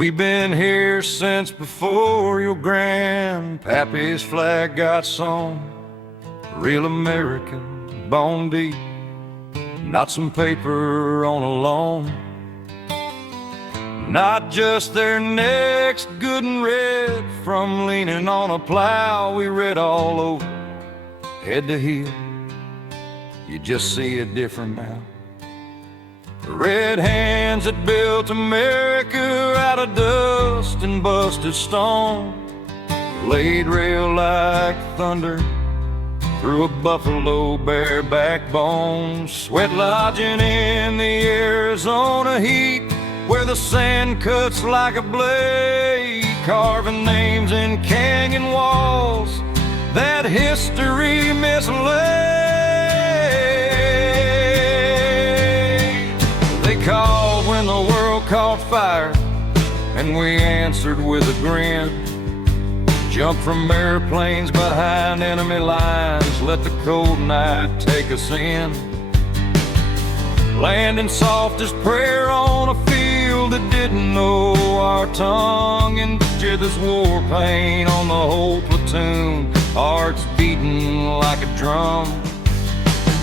We've been here since before your grandpappy's flag got sewn. Real American, bone deep, not some paper on a loan. Not just their necks good and red from leaning on a plow. We read all over, head to heel, you just see it different now. The red hands that built America out of dust and busted stone, laid rail like thunder through a buffalo bareback bone. Sweat lodging in the Arizona heat, where the sand cuts like a blade, carving names in canyon walls that history mislaid. They called when the world caught fire, and we answered with a grin. Jumped from airplanes behind enemy lines, let the cold night take us in. Landing soft as prayer on a field that didn't know our tongue, and this war pain on the whole platoon, hearts beating like a drum.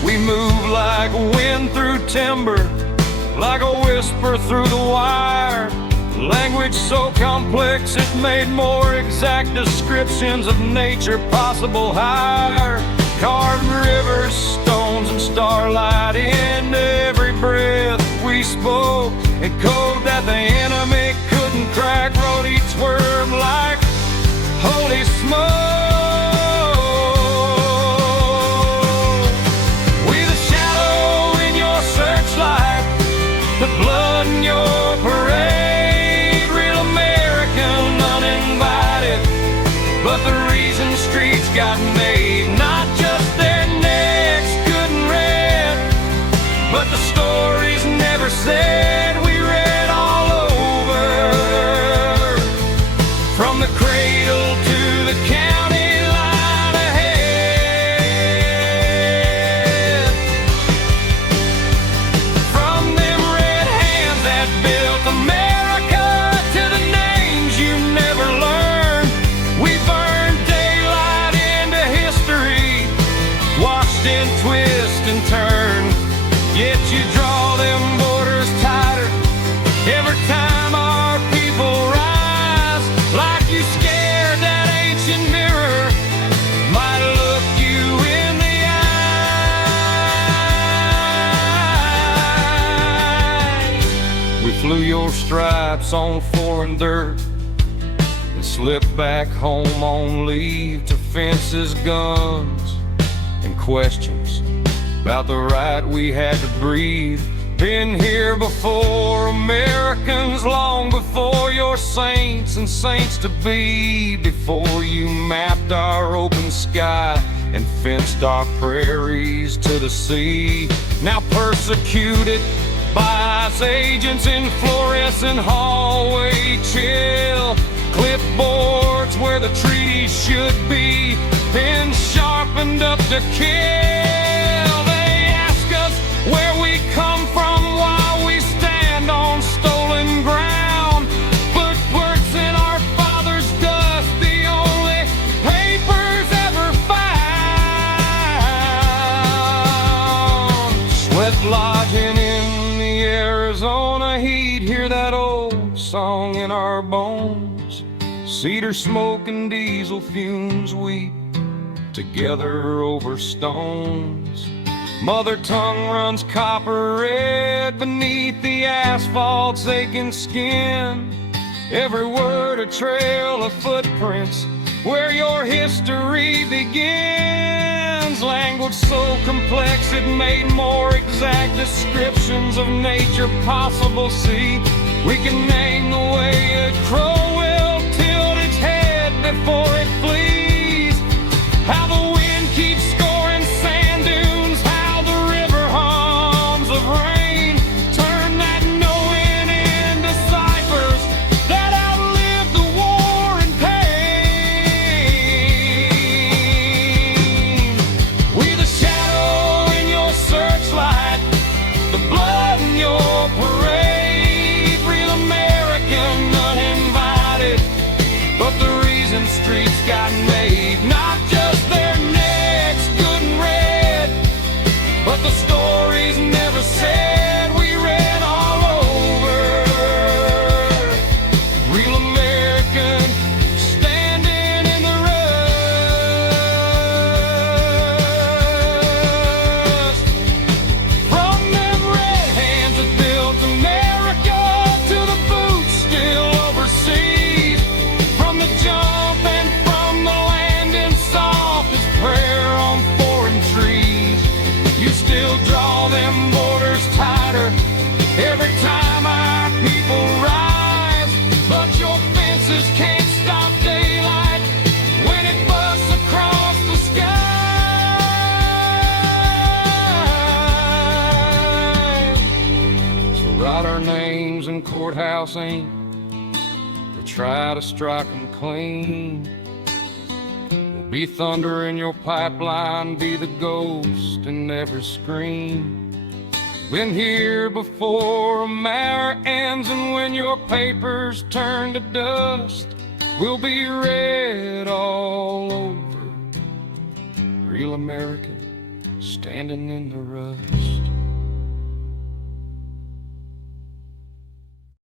We move like wind through timber, like a whisper through the wire. Language so complex it made more exact descriptions of nature possible higher. Carved rivers, stones, and starlight into every breath we spoke, and code that the enemy couldn't crack wrote each word like holy smoke. We the shadow in your searchlight, the blood in your parade. Real American, uninvited, but the reason streets got made. Not just their necks good and red, but the stories never said. We read all over, from the cradle to the county line ahead. From them red hands that built America to the names you never learned, we burned daylight into history, washed in twist and turn. Yet you draw them borders tighter every time our people rise, like you scared that ancient mirror might look you in the eye. We flew your stripes on foreign dirt and slipped back home on leave to fences, guns, and questions about the right we had to breathe. Been here before Americans, long before your saints and saints to be, before you mapped our open sky and fenced our prairies to the sea. Now persecuted by ICE agents in fluorescent hallway chill, clipboards where the treaties should be, been sharpened up to kill. They ask us where we come from, why we stand on stolen ground. Footworks in our father's dust, the only papers ever found. Sweat lodging in the Arizona heat, hear that old song in our bones. Cedar smoke and diesel fumes weep together over stones. Mother tongue runs copper red beneath the asphalt's aching skin. Every word a trail of footprints where your history begins. Language so complex it made more exact descriptions of nature possible. See, we can name the way a crow will tilt its head before it flees, how the wind keeps scoring sand dunes, how the river hums of rain, turn that knowing into ciphers that outlived the war and pain. We the shadow in your searchlight, the blood in your parade. Real American, uninvited, write our names in courthouse ink, or try to strike 'em clean. There'll be thunder in your pipeline, be the ghost in every scream. Been here before a matter ends, and when your papers turn to dust, we'll be red all over. Real American standing in the rust.